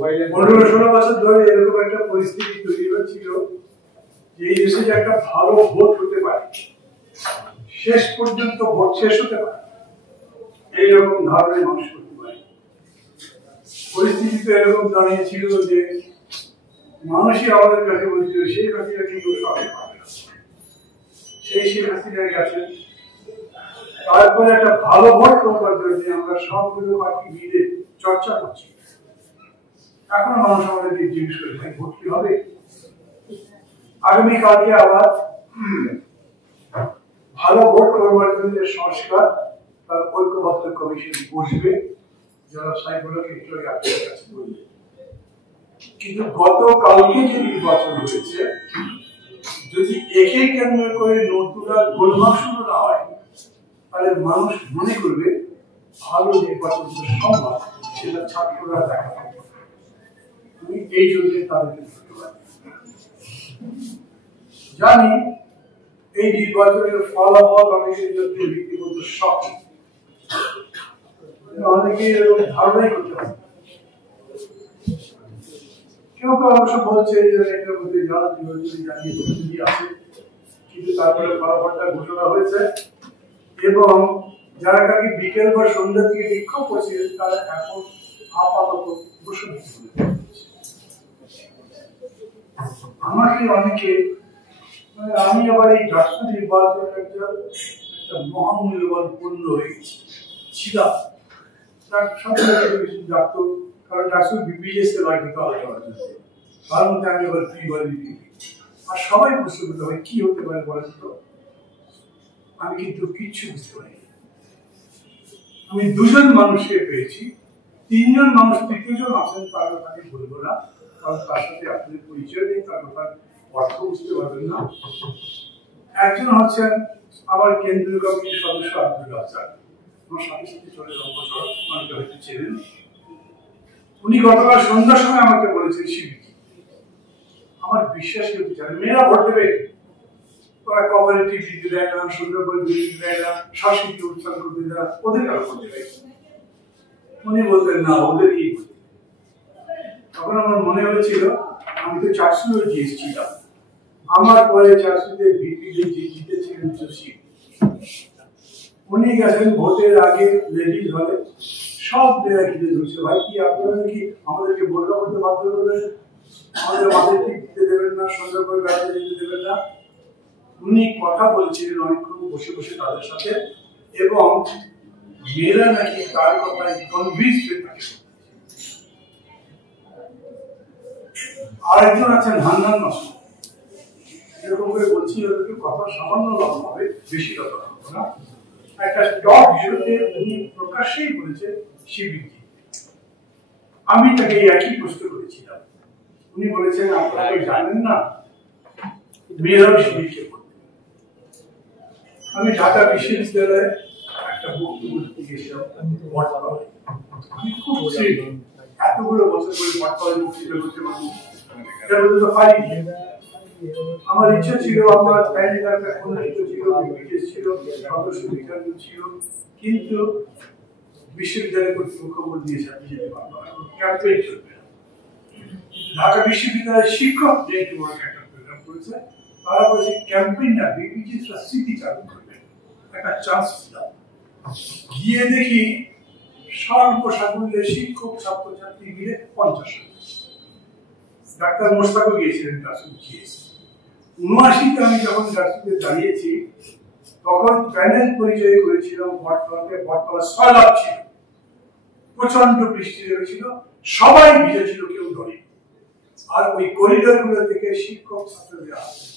15-16 বছর ধরে এরকম একটা পরিস্থিতি তৈরি হচ্ছিল যে এই দেশে যে একটা ভালো ভোট হতে পারে, শেষ পর্যন্ত ভোট শেষ হতে পারে, এইরকম ধারণায় মানুষ করতে পারে। পরিস্থিতি তো এরকম দাঁড়িয়েছিল যে মানুষই আমাদের কাছে বলছিল শেখ হাসিনা কিন্তু সরকার পাবে না, সেই শেখ হাসিনা গেছেন। তারপরে একটা ভালো ভোট করবার জন্য আমরা সবগুলো পার্টি মিলে চর্চা করছি। এখনো মানুষ আমাদেরকে জিজ্ঞেস করে ভাই ভোট কি হবে। আগামীকালকে আবার ভালো ভোট করবার জন্য সংস্কার তার ঐক্যবদ্ধ কমিশন বসবে, যারা সাইগুলোকে একটু আপনার কাছে বলবে। কিন্তু গতকালকে যে নির্বাচন হয়েছে, যদি একে কেন্দ্র করে নতুন আর গোলমাল শুরু না হয়, তাহলে মানুষ মনে করবে ভালো নির্বাচন সম্ভব, সেটা ছাত্ররা দেখা পাবে। আমি এই জন্য তাদেরকে ধন্যবাদ জানি। এই নির্বাচনের ফলাফল অনেকের জন্য রীতিমত শকিং, অনেকে এরকম ধারণাই করতে পারে। কেউ কেউ অবশ্য বলছে যে এটার মধ্যে যারা জানিয়ে আছে, কিন্তু তারপরে ফলাফলটা ঘোষণা হয়েছে এবং যারা কাকে বিকেল বা সন্ধ্যা থেকে বিক্ষোভ করছিলেন তারা এখন আপাতত ঘোষণা করে। আমাকে অনেকে, আমি আবার এই রাষ্ট্র নির্বাচন একটা মহামূল্যবান পণ্য হয়ে গেছি ছিলাম, তার সবথেকে বেশি ডাক্ত, কারণ ডাক্তার বিপিএস কে লাগবে তো আলাদা, তার মধ্যে আমি আবার আর সবাই বুঝতে পারতে হবে কি হতে পারে বলেন তো। আমি কিন্তু কিচ্ছু বুঝতে পারি। আমি দুজন মানুষকে পেয়েছি, তিনজন মানুষ, তৃতীয়জন আছেন তার কথা আমি বলবো না, কারণ তার সাথে আপনাদের পরিচয় নেই, তার কথা অর্থ বুঝতে পারবেন না। একজন হচ্ছেন আমার কেন্দ্রীয় কমিটির সদস্য আব্দুল রাজ্জাক, আমার সাথে সাথে চলে যাওয়া মানুষকে হয়তো চেনেন। উনি গতকাল সন্ধ্যার সময় আমাকে বলেছেন শিবিকি, আমার বিশ্বাসই হতে চান মেয়েরা ভোট দেবে, ওরা কোঅপারেটিভ দিতে দেয় না, সুন্দরবন দিতে দেয় না, সংস্কৃতি অনুষ্ঠান করতে দেয় না, ওদের কারো ভোট দেবে। উনি বলতেন না ওদের কি। তখন আমার মনে হয়েছিল আমি তো চারশো জিতেছিলাম, আমার পরে চারশোতে ভিপি জিতেছিলেন জসিম। উনি গেছেন ভোটের আগে লেডিজ হলে, সব মেয়েরা ঘিরে ধরছে, ভাই কি আপনারা কি আমাদেরকে বোরকা করতে বাধ্য করবেন, আমাদের মাথায় ঠিক দিতে দেবেন না, সুন্দর করে বেড়াতে যেতে দেবেন না। উনি কথা বলছিলেন অনেকক্ষণ বসে বসে তাদের সাথে, এবং মেয়েরা নাকি তার কথায় কনভিন্স হয়ে থাকে। আরেকজন আছেন হান্নান মাসুদ, এরকম করে বলছি ওদেরকে কথা সামান্য লম্বা হবে, বেশি কথা বলবো না। একটা টক ইস্যুতে উনি প্রকাশ্যেই বলেছেন শিবিরকে। আমি তাকে একই প্রশ্ন করেছিলাম, উনি বলেছেন আপনারা জানেন না মেয়েরাও শিবিরকে পড়তে। আমি ঢাকা বিশ্ববিদ্যালয়ে একটা বক্তব্য দিতে গেছিলাম, আমি খুব এতগুলো বছর ধরে বর্তমানে বক্তৃতা করতে পারি, এটা বলতে তো পারিনি। আমার ইচ্ছা ছিল, আমার ছিল, সদস্য বিজ্ঞান ছিল, কিন্তু বিশ্ববিদ্যালয় কর্তৃপক্ষ বলে দিয়েছে আমি যেতে পারবো না, ক্যাম্পেইন চলবে না। ঢাকা বিশ্ববিদ্যালয়ের শিক্ষক যে একটা প্রোগ্রাম করেছে, তারা বলছে ক্যাম্পেইন না, বিপিজিরা স্মৃতি চালু করবে, একটা চান্স দিলাম। গিয়ে দেখি সর্বসাকুল্যে শিক্ষক ছাত্রছাত্রী মিলে 50 জন। ডাক্তার মোস্তাকও গিয়েছিলেন, ডাক্তার গিয়েছে। 79-তে আমি যখন ডাক্তারকে দাঁড়িয়েছি, তখন প্যানেল পরিচয় করেছিলাম বটতলাতে, বটতলা 6 লাখ ছিল, প্রচন্ড বৃষ্টি নেমেছিল, সবাই ভিজেছিল, কেউ ধরে। আর ওই করিডোর গুলো থেকে শিক্ষক ছাত্রদের আসছে,